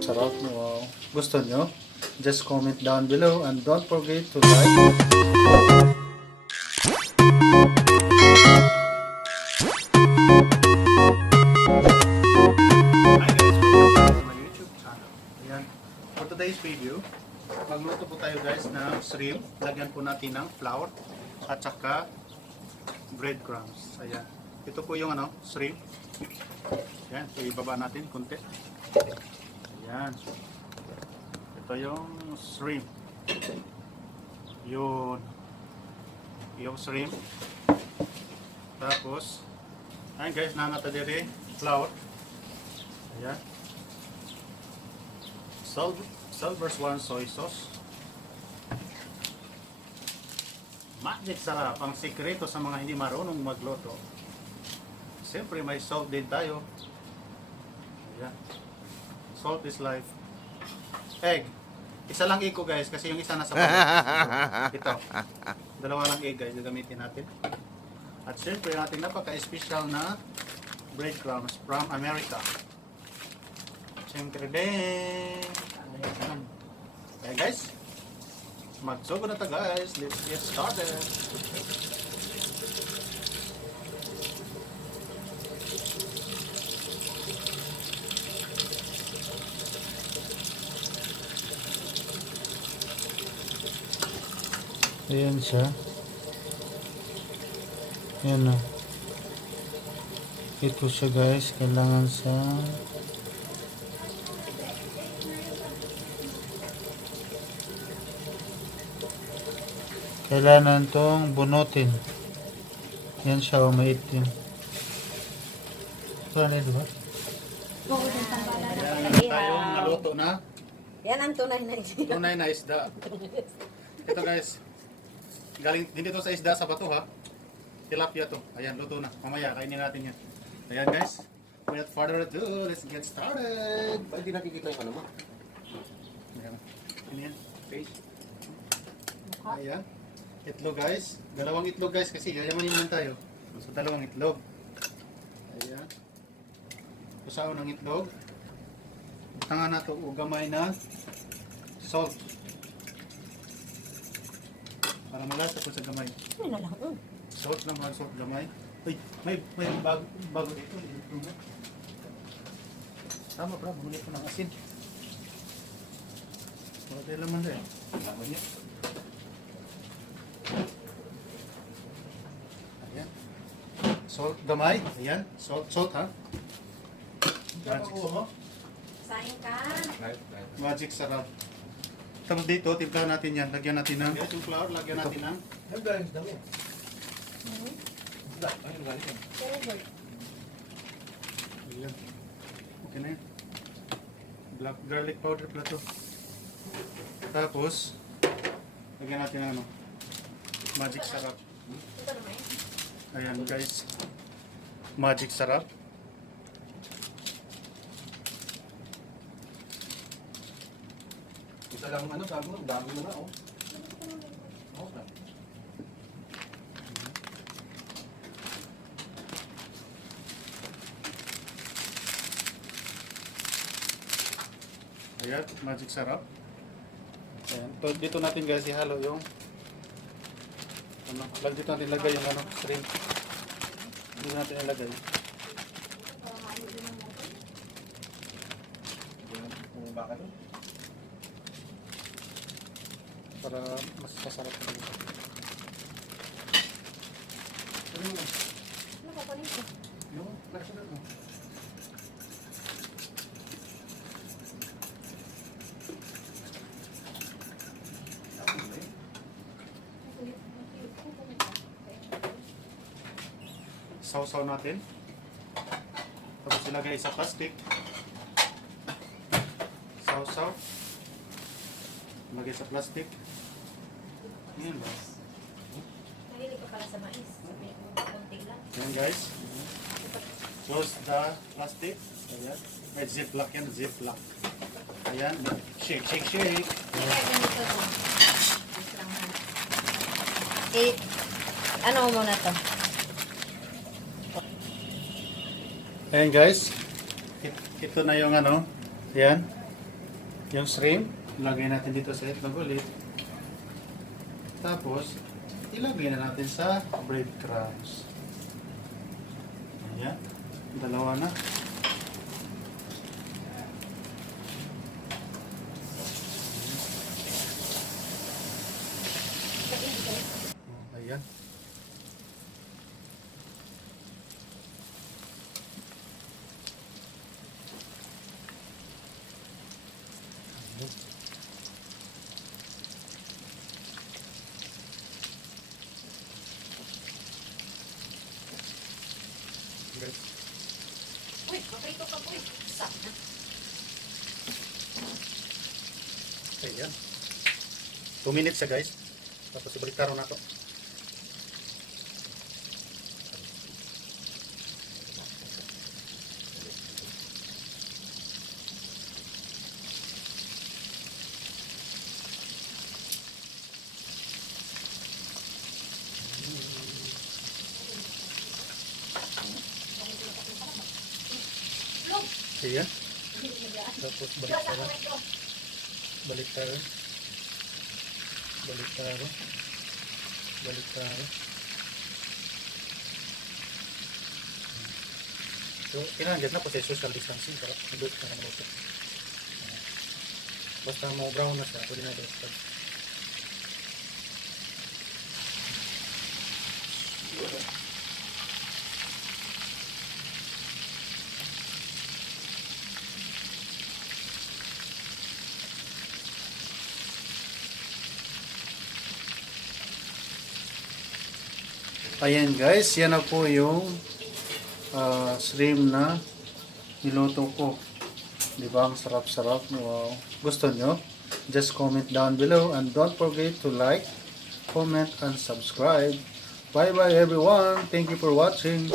Sarap, wow. Gusto nyo? Just comment down below and don't forget to like. Hi guys, welcome back to my YouTube channel. Ayan. For today's video, magluto po tayo guys ng shrimp. Lagyan po natin ng flour at saka breadcrumbs. Ayan. Ito po yung shrimp. Ayan, so ibaba natin konti. Ayan. Ito yung shrimp. Yun. Yung shrimp. Tapos, ayan guys, nanata dire flour. Ayan. Salvers 1 soy sauce. Magic sarap. Ang sikreto sa mga hindi marunong magluto. Siyempre may salt din tayo. Ayan. Salt is life. Egg. Isa lang egg ko guys kasi yung isa nasa bawah. Ito. Dalawa lang egg guys gagamitin natin. At siyempre ating napaka-special na breadcrumbs from America. Siyempre din. Ayan. Kaya guys, magsugo na ta guys. Let's get started. Ayan siya. Ayan na. Ito siya guys. Kailangan sa kailangan tong bunutin. Yan siya o maitim. Ito na diba? Ayan tayong naluto na. Yan ang tunay na isda. Tunay na isda. Ito guys. Galing hindi to sa isda sa bato ha. Tilapia to. Ayan, luto na. Mamaya kainin natin yan. Ayan guys. Without further ado, let's get started. Ba't di nakikita yung ano mo? Ayan. Ano yan? Face. Ayan. Itlog guys. Dalawang itlog guys kasi yayamanin naman tayo. So dalawang itlog. Ayan. Pusaon ng itlog. Tanga na to gamay na salt. Para malasa po sa gamay. Ano lang. Salt lang mga salt gamay. Uy, may bago dito. Tama bro, bumili ko ng asin. Wala tayo laman dahil. Tama niya. Ayan. Salt gamay. Ayan. Salt ha. Magic. Sain ka. Magic sarap. Tapos dito, timplahan natin yan. Lagyan natin ng yung flour, lagyan natin ng Ang galing dami. Ayun, galing yan. ayan. Okay na yan. Black garlic powder pala to. Tapos, lagyan natin ng magic sarap. Ito naman. Ayan guys. Magic sarap. Isa lang sabi mo, dami mo na, oh. Okay. Ayan, magic sarap. Ayan. Dito natin guys ihalo yung dito natin ilagay yung shrimp. Dito natin ilagay. Kung baka to. Para mas masarap na dito. Ano ka pa nito? Yung nakasunod mo. Sausaw natin. Tapos ilagay sa plastic. Sausaw. Ilagay sa plastic. Ayan guys. Nalili ka pala sa mais. Sabi mo, konti lang. Ayan guys. Close the plastic. Ayan. May ziplock yan. Ziplock. Ayan. Shake, shake, shake. Kaya ganito to. Mas lang ha. Ano mo muna to? Ayan guys, ito na yung ano, ayan, Yung shrimp, ilagay natin dito sa itlog ulit. Tapos, ilagay na natin sa breadcrumbs. Ayan. Dalawa na. Ayan. Uy, maprito ka po. Sak na. Ayan. 2 minutes siya guys. Tapos ibalik taro na to. Log! Ayan. Tapos balik taro. Balik taro. Balik taro. Balik taro. So, kailangan na po sa social distancing para mag-loot na naman ito. Basta mo brown na siya, pwede na ito. Ayan guys, yan na po yung shrimp na niluto ko. Di ba? Ang sarap-sarap. Wow. Gusto nyo? Just comment down below and don't forget to like, comment, and subscribe. Bye bye everyone. Thank you for watching.